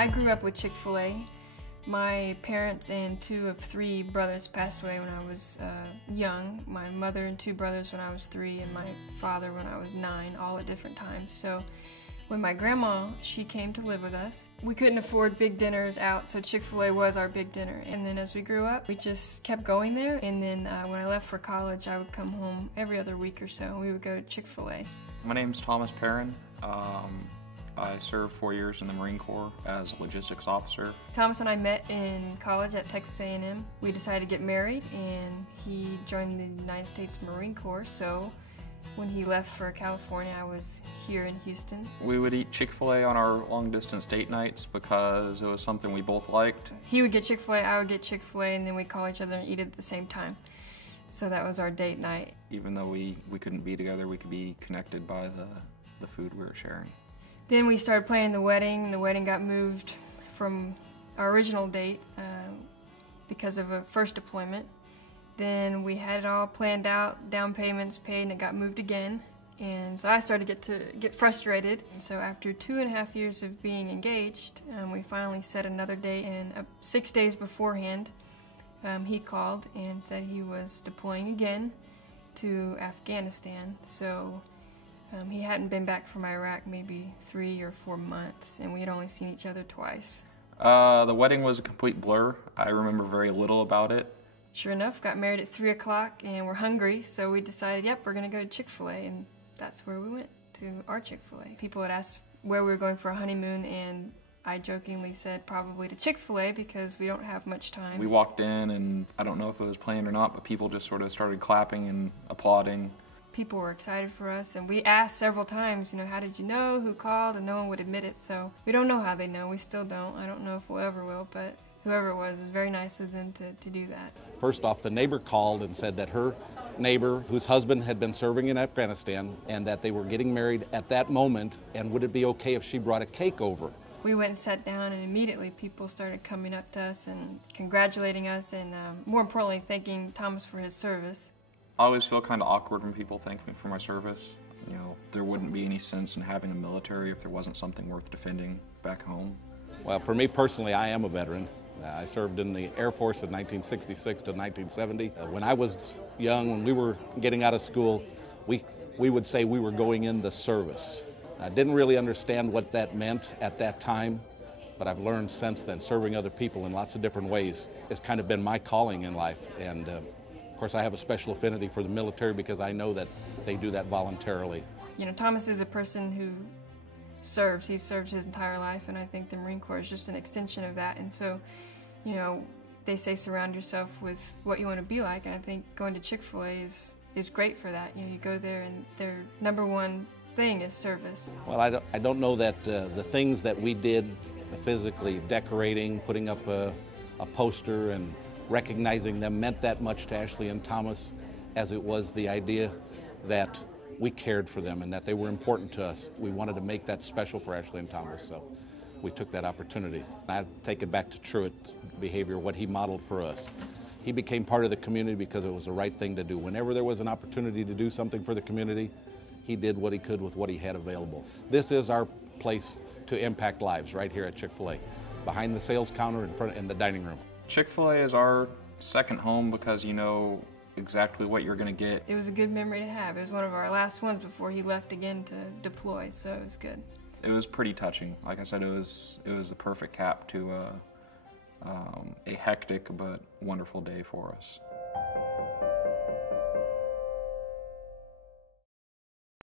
I grew up with Chick-fil-A. My parents and 2 of 3 brothers passed away when I was young. My mother and 2 brothers when I was 3, and my father when I was 9, all at different times. So when my grandma, she came to live with us, we couldn't afford big dinners out, so Chick-fil-A was our big dinner. And then as we grew up, we just kept going there. And then when I left for college, I would come home every other week or so, and we would go to Chick-fil-A. My name's Thomas Perrin. I served 4 years in the Marine Corps as a logistics officer. Thomas and I met in college at Texas A&M. We decided to get married, and he joined the United States Marine Corps, so when he left for California, I was here in Houston. We would eat Chick-fil-A on our long-distance date nights because it was something we both liked. He would get Chick-fil-A, I would get Chick-fil-A, and then we'd call each other and eat at the same time. So that was our date night. Even though we couldn't be together, we could be connected by the food we were sharing. Then we started planning the wedding, and the wedding got moved from our original date because of a first deployment. Then we had it all planned out, down payments paid, and it got moved again. And so I started to get frustrated. And so after 2.5 years of being engaged, we finally set another date, and 6 days beforehand, he called and said he was deploying again to Afghanistan. So he hadn't been back from Iraq maybe 3 or 4 months, and we had only seen each other twice. The wedding was a complete blur. I remember very little about it. Sure enough, got married at 3 o'clock, and we're hungry, so we decided, yep, we're going to go to Chick-fil-A, and that's where we went, to our Chick-fil-A. People had asked where we were going for a honeymoon, and I jokingly said probably to Chick-fil-A because we don't have much time. We walked in, and I don't know if it was planned or not, but people just sort of started clapping and applauding. People were excited for us, and we asked several times, how did you know, who called, and no one would admit it, so we don't know how they know. We still don't. I don't know if we'll ever will, but whoever it was very nice of them to do that. First off, the neighbor called and said that her neighbor, whose husband had been serving in Afghanistan, and that they were getting married at that moment, and would it be okay if she brought a cake over? We went and sat down, and immediately people started coming up to us and congratulating us, and more importantly, thanking Thomas for his service. I always feel kind of awkward when people thank me for my service. There wouldn't be any sense in having a military if there wasn't something worth defending back home. Well, for me personally, I am a veteran. I served in the Air Force in 1966 to 1970. When I was young, when we were getting out of school, we would say we were going in the service. I didn't really understand what that meant at that time, but I've learned since then, serving other people in lots of different ways has kind of been my calling in life. And of course, I have a special affinity for the military because I know that they do that voluntarily. Thomas is a person who serves. He served his entire life, and I think the Marine Corps is just an extension of that. And so, they say surround yourself with what you want to be like, and I think going to Chick-fil-A is great for that. You go there, and their #1 thing is service. Well, I don't know that the things that we did physically, decorating, putting up a poster and recognizing them meant that much to Ashley and Thomas as it was the idea that we cared for them and that they were important to us. We wanted to make that special for Ashley and Thomas, so we took that opportunity. I take it back to Truett's behavior, what he modeled for us. He became part of the community because it was the right thing to do. Whenever there was an opportunity to do something for the community, he did what he could with what he had available. This is our place to impact lives right here at Chick-fil-A, behind the sales counter in the dining room. Chick-fil-A is our second home because you know exactly what you're going to get. It was a good memory to have. It was one of our last ones before he left again to deploy, so it was good. It was pretty touching. Like I said, it was the perfect cap to a hectic but wonderful day for us.